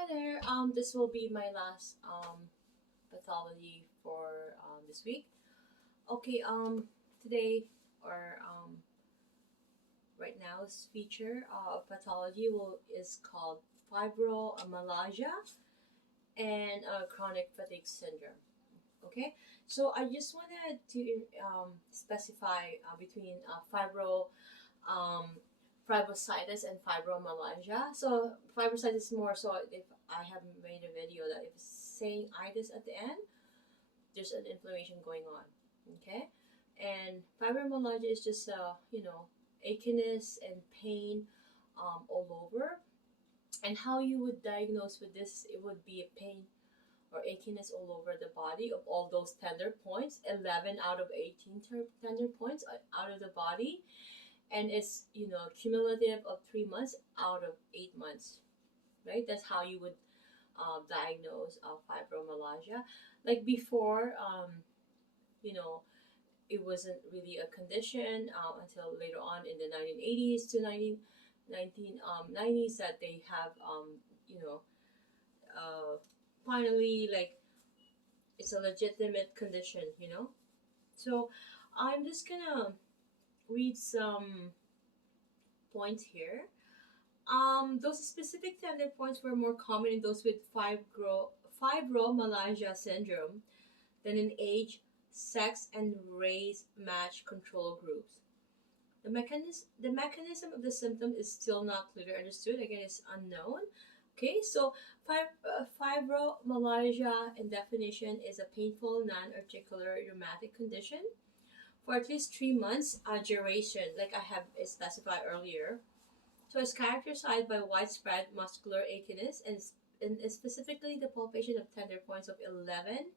Hi there. This will be my last pathology for this week. Okay. Today or right now's feature of pathology will is called fibromyalgia and chronic fatigue syndrome. Okay. So I just wanted to specify between um, fibrositis and fibromyalgia. So fibrositis is more so if I have made a video that if it's saying itis at the end, there's an inflammation going on. Okay, and fibromyalgia is just achiness and pain all over. And how you would diagnose with this, it would be a pain or achiness all over the body of all those tender points, 11 out of 18 tender points out of the body, and it's cumulative of 3 months out of 8 months, right? That's how you would diagnose fibromyalgia. Like before, you know it wasn't really a condition until later on in the 1980s to 1990s that they have you know finally, like, it's a legitimate condition. So I'm just gonna read some points here. Those specific tender points were more common in those with fibromyalgia syndrome than in age, sex, and race matched control groups. The mechanism of the symptom is still not clearly understood. Again, it's unknown. Okay, so fibromyalgia, in definition, is a painful, non-articular rheumatic condition for at least 3 months duration, like I have specified earlier. So it's characterized by widespread muscular achiness and specifically the palpation of tender points of 11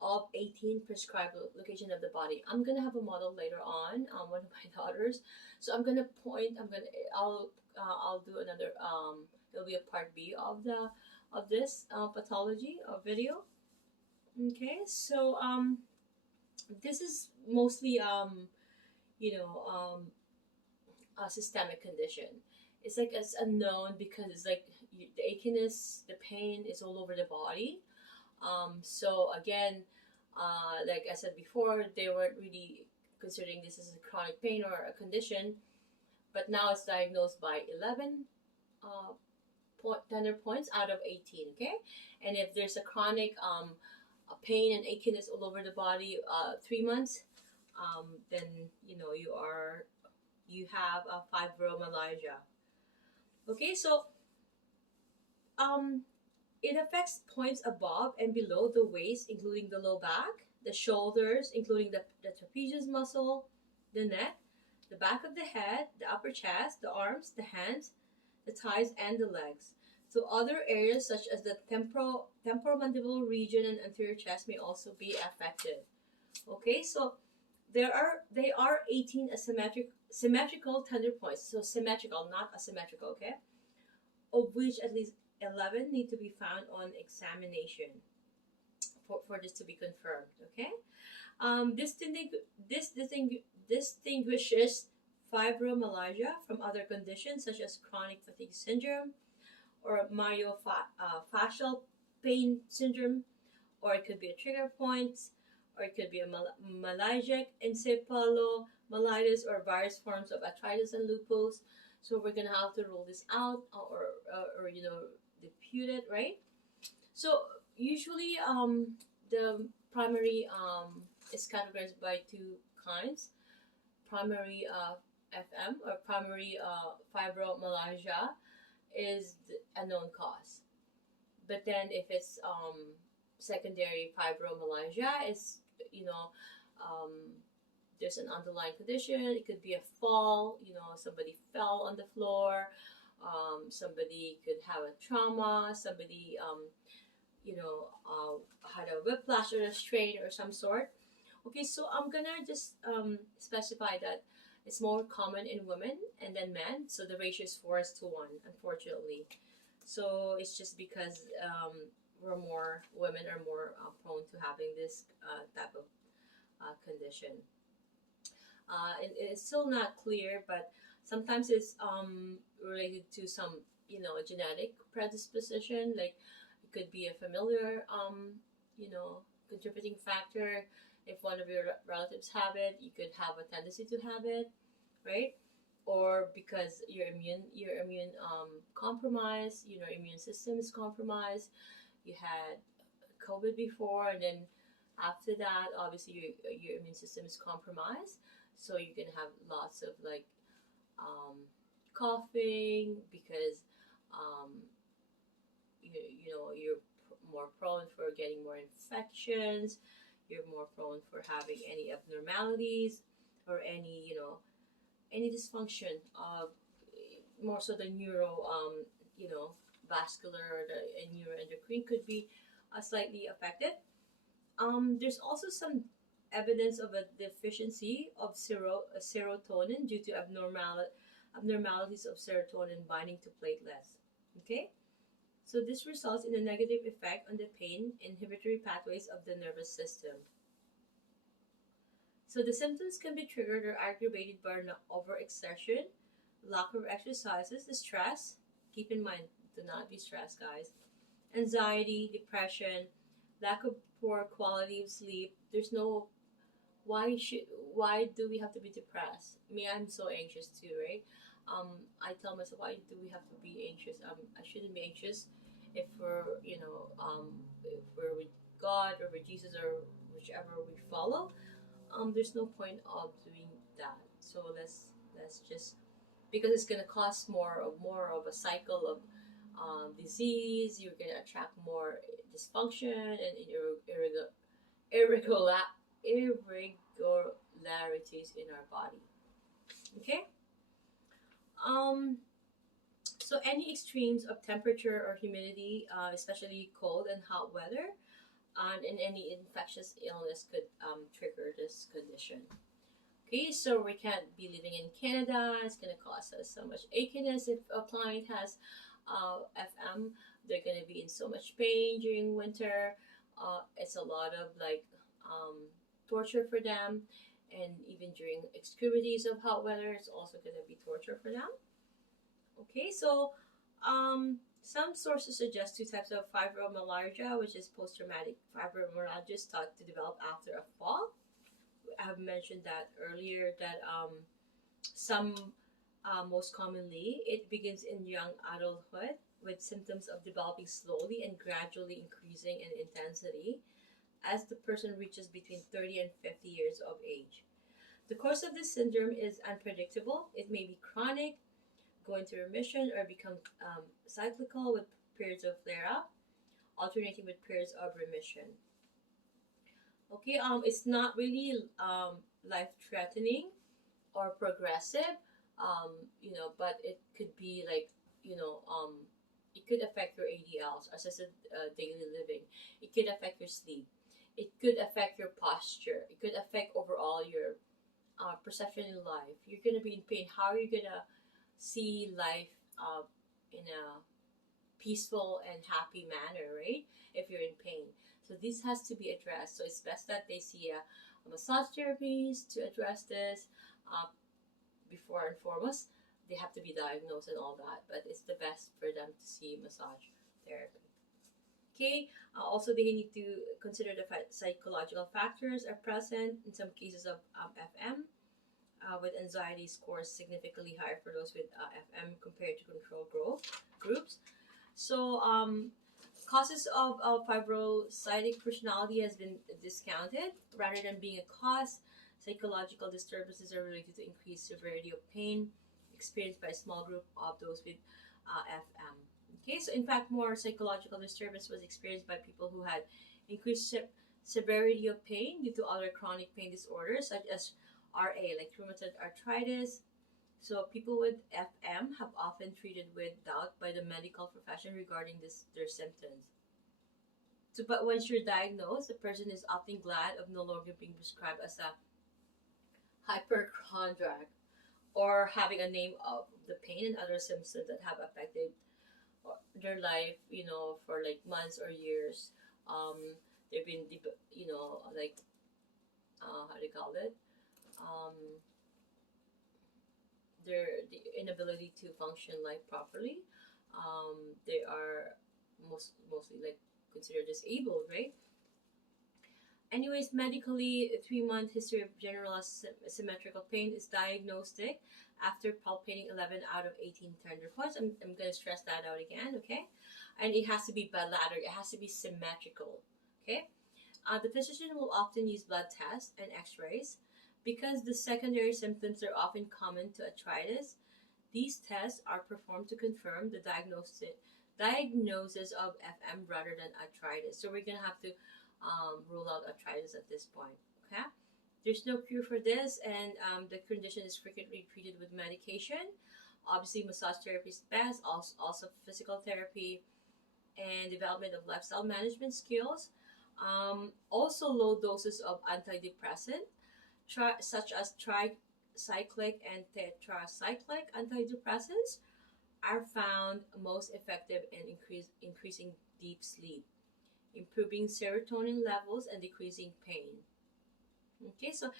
of 18 prescribed location of the body. I'm gonna have a model later on, one of my daughters. So I'm gonna point. I'll do another. It'll be a part B of this pathology or video. Okay, so this is mostly you know um a systemic condition. It's like it's unknown because it's like the achiness, the pain is all over the body. So again, like I said before, they weren't really considering this as a chronic pain or a condition, but now it's diagnosed by 11 tender points out of 18. Okay, and if there's a chronic a pain and achiness all over the body, 3 months, then you have a fibromyalgia. Okay, so um, it affects points above and below the waist, including the low back, the shoulders, including the trapezius muscle, the neck, the back of the head, the upper chest, the arms, the hands, the thighs, and the legs. So other areas such as the temporomandibular region and anterior chest may also be affected. Okay, so they are 18 symmetrical tender points. So symmetrical, not asymmetrical. Okay, of which at least 11 need to be found on examination for this to be confirmed. Okay, distinguishes fibromyalgia from other conditions such as chronic fatigue syndrome or myofascial pain syndrome, or it could be a trigger point, or it could be a myalgic encephalomyelitis or various forms of arthritis and lupus. So we're gonna have to rule this out or depute it, right? So usually the primary is categorized by two kinds: primary FM or primary fibromyalgia is a known cause. But then if it's secondary fibromyalgia, is you know um, there's an underlying condition. It could be a fall. Somebody fell on the floor. Somebody could have a trauma. Somebody had a whiplash or a strain or some sort. Okay, so I'm gonna just specify that it's more common in women and then men. So the ratio is 4:1, unfortunately. So it's just because women are more prone to having this type of condition. It's still not clear, but sometimes it's related to some genetic predisposition. Like it could be a familiar, contributing factor. If one of your relatives have it, you could have a tendency to have it, right? Or because your immune compromised, immune system is compromised. You had COVID before, and then after that, obviously your immune system is compromised, so you can have lots of like um, coughing because um, you're more prone for getting more infections. You're more prone for having any abnormalities or any dysfunction of more so the neuro vascular or the neuroendocrine could be slightly affected. There's also some evidence of a deficiency of serotonin due to abnormalities of serotonin binding to platelets. Okay, so this results in a negative effect on the pain inhibitory pathways of the nervous system. So the symptoms can be triggered or aggravated by overexertion, lack of exercises, the stress. Keep in mind, do not be stressed, guys. Anxiety, depression, lack of poor quality of sleep. There's no why do we have to be depressed? Me, I'm so anxious too, right? I tell myself, why do we have to be anxious? I shouldn't be anxious if we're with God or with Jesus or whichever we follow. There's no point of doing that. So let's just, because it's gonna cause more of a cycle of disease. You're gonna attract more dysfunction and irregular irregularities in our body. Okay. Um. So any extremes of temperature or humidity, especially cold and hot weather, and any infectious illness could trigger this condition. Okay, so we can't be living in Canada. It's going to cause us so much achiness if a client has FM. They're going to be in so much pain during winter. It's a lot of like torture for them, and even during extremities of hot weather, it's also going to be torture for them. Okay, so some sources suggest two types of fibromyalgia, which is post-traumatic fibromyalgia thought to develop after a fall. I have mentioned that earlier that some most commonly it begins in young adulthood with symptoms of developing slowly and gradually increasing in intensity as the person reaches between 30 and 50 years of age. The course of this syndrome is unpredictable. It may be chronic, go into remission, or become cyclical with periods of flare up, alternating with periods of remission. Okay, it's not really life threatening or progressive, but it could be like, it could affect your ADLs, assisted daily living. It could affect your sleep. It could affect your posture. It could affect overall your perception in life. You're gonna be in pain. How are you gonna see life in a peaceful and happy manner, right? If you're in pain. So this has to be addressed. So it's best that they see a massage therapist to address this. Before and foremost, they have to be diagnosed and all that, but it's the best for them to see massage therapy. Okay, also they need to consider the psychological factors are present in some cases of FM, with anxiety scores significantly higher for those with FM compared to control groups. So causes of fibrocytic personality has been discounted rather than being a cause. Psychological disturbances are related to increased severity of pain experienced by a small group of those with FM. Okay, so in fact, more psychological disturbance was experienced by people who had increased severity of pain due to other chronic pain disorders such as RA, like rheumatoid arthritis. So people with FM have often treated with doubt by the medical profession regarding their symptoms. So, but once you're diagnosed, the person is often glad of no longer being prescribed as a hypochondriac or having a name of the pain and other symptoms that have affected their life, for like months or years. They've been, like, how do you call it? Um, the inability to function like properly. They are mostly like considered disabled, right? Anyways, medically, a 3-month history of general symmetrical pain is diagnostic after palpating 11 out of 18 tender points. I'm going to stress that out again, okay? And it has to be bilateral, it has to be symmetrical, okay? The physician will often use blood tests and x rays. Because the secondary symptoms are often common to arthritis, these tests are performed to confirm the diagnosis of FM rather than arthritis. So we're going to have to rule out arthritis at this point. Okay, there's no cure for this, and the condition is frequently treated with medication. Obviously, massage therapy is best. Also physical therapy and development of lifestyle management skills. Also, low doses of antidepressant, such as tricyclic and tetracyclic antidepressants, are found most effective in increasing deep sleep, improving serotonin levels, and decreasing pain. Okay, so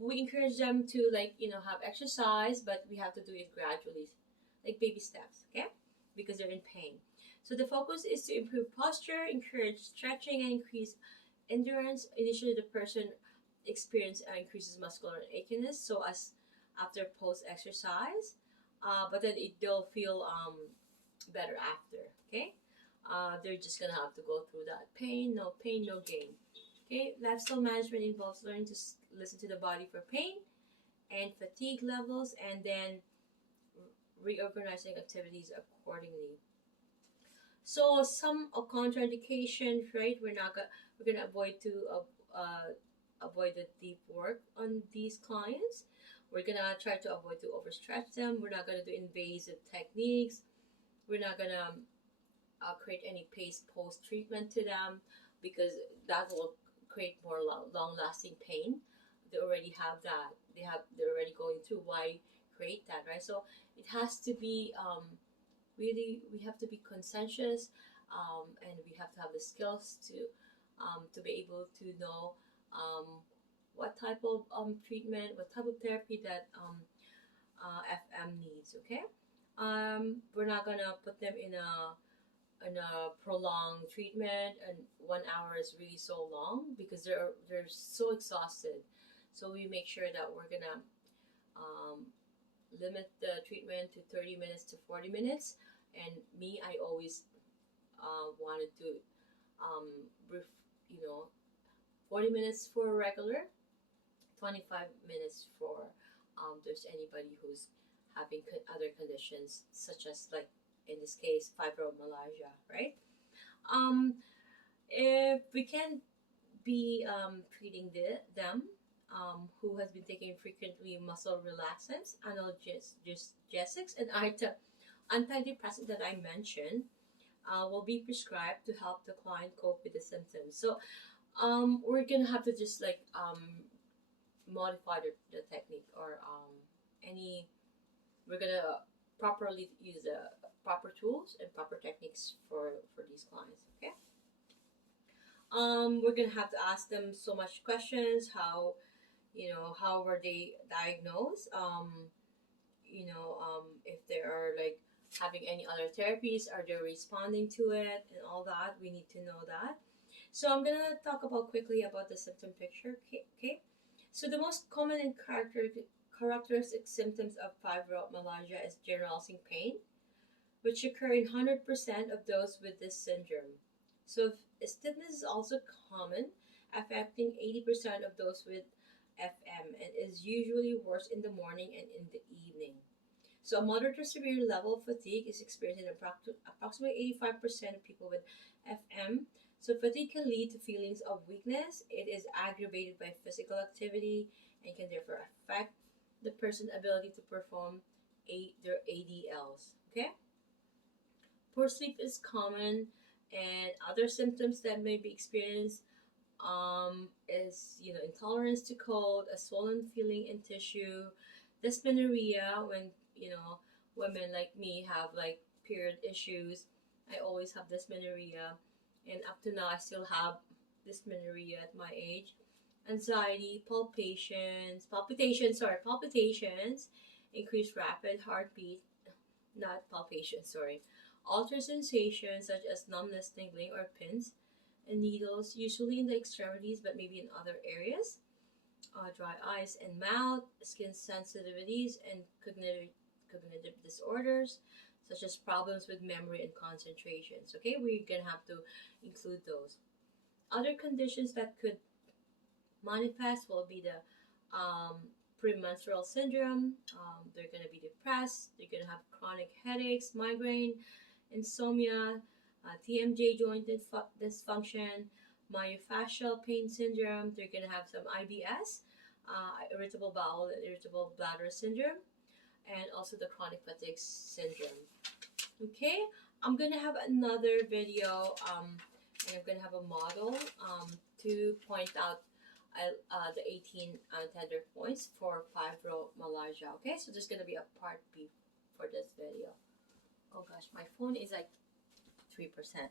we encourage them to, like, have exercise, but we have to do it gradually, like baby steps. Okay, because they're in pain. So the focus is to improve posture, encourage stretching, and increase endurance. Initially, the person increases muscular achiness, so as after post exercise, but then they'll feel better after. Okay, they're just gonna have to go through that pain, no gain. Okay, lifestyle management involves learning to listen to the body for pain and fatigue levels, and then reorganizing activities accordingly. So some contraindications, right? We're gonna avoid the deep work on these clients. We're gonna try to avoid to overstretch them. We're not gonna do invasive techniques. We're not gonna create any post treatment to them, because that will create more long lasting pain. They already have that. They're already going through. Why create that, right? So it has to be really, we have to be conscientious, and we have to have the skills to be able to know what type of treatment, what type of therapy that FM needs. Okay, we're not gonna put them in a prolonged treatment, and 1 hour is really so long because they're so exhausted. So we make sure that we're gonna limit the treatment to 30 minutes to 40 minutes. And me, I always wanted to um, brief, 40 minutes for regular, 25 minutes for there's anybody who's having other conditions, such as, like in this case, fibromyalgia, right? Um, if we can be them who has been taking frequently muscle relaxants, analgesics, and antidepressant that I mentioned, will be prescribed to help the client cope with the symptoms. So we're gonna have to just like modify the technique, or any we're gonna properly use the proper tools and proper techniques for these clients. Okay. We're gonna have to ask them so much questions. How were they diagnosed? If they are like having any other therapies, are they responding to it, and all that. We need to know that. So I'm gonna talk about quickly about the symptom picture. Okay. So the most common and characteristic symptoms of fibromyalgia is generalizing pain, which occur in 100% of those with this syndrome. So stiffness is also common, affecting 80% of those with FM, and is usually worse in the morning and in the evening. So a moderate to severe level of fatigue is experienced in approximately 85% of people with FM. So fatigue can lead to feelings of weakness. It is aggravated by physical activity and can therefore affect the person's ability to perform their ADLs. Okay? Poor sleep is common, and other symptoms that may be experienced is intolerance to cold, a swollen feeling in tissue, dysmenorrhea when women like me have like period issues. I always have dysmenorrhea, and up to now I still have dysmenorrhea at my age. Anxiety, palpitations, increased rapid heartbeat, not palpation, sorry. Altered sensations such as numbness, tingling, or pins and needles, usually in the extremities, but maybe in other areas. Dry eyes and mouth, skin sensitivities, and cognitive disorders, such as problems with memory and concentrations. Okay, we're gonna have to include those. Other conditions that could manifest will be the premenstrual syndrome. They're gonna be depressed. They're gonna have chronic headaches, migraine, insomnia, TMJ joint dysfunction, myofascial pain syndrome. They're gonna have some IBS, irritable bowel and irritable bladder syndrome, and also the chronic fatigue syndrome. Okay, I'm gonna have another video, and I'm gonna have a model to point out the 18 tender points for fibromyalgia. Okay, so there's gonna be a part B for this video. Oh gosh, my phone is like 3%.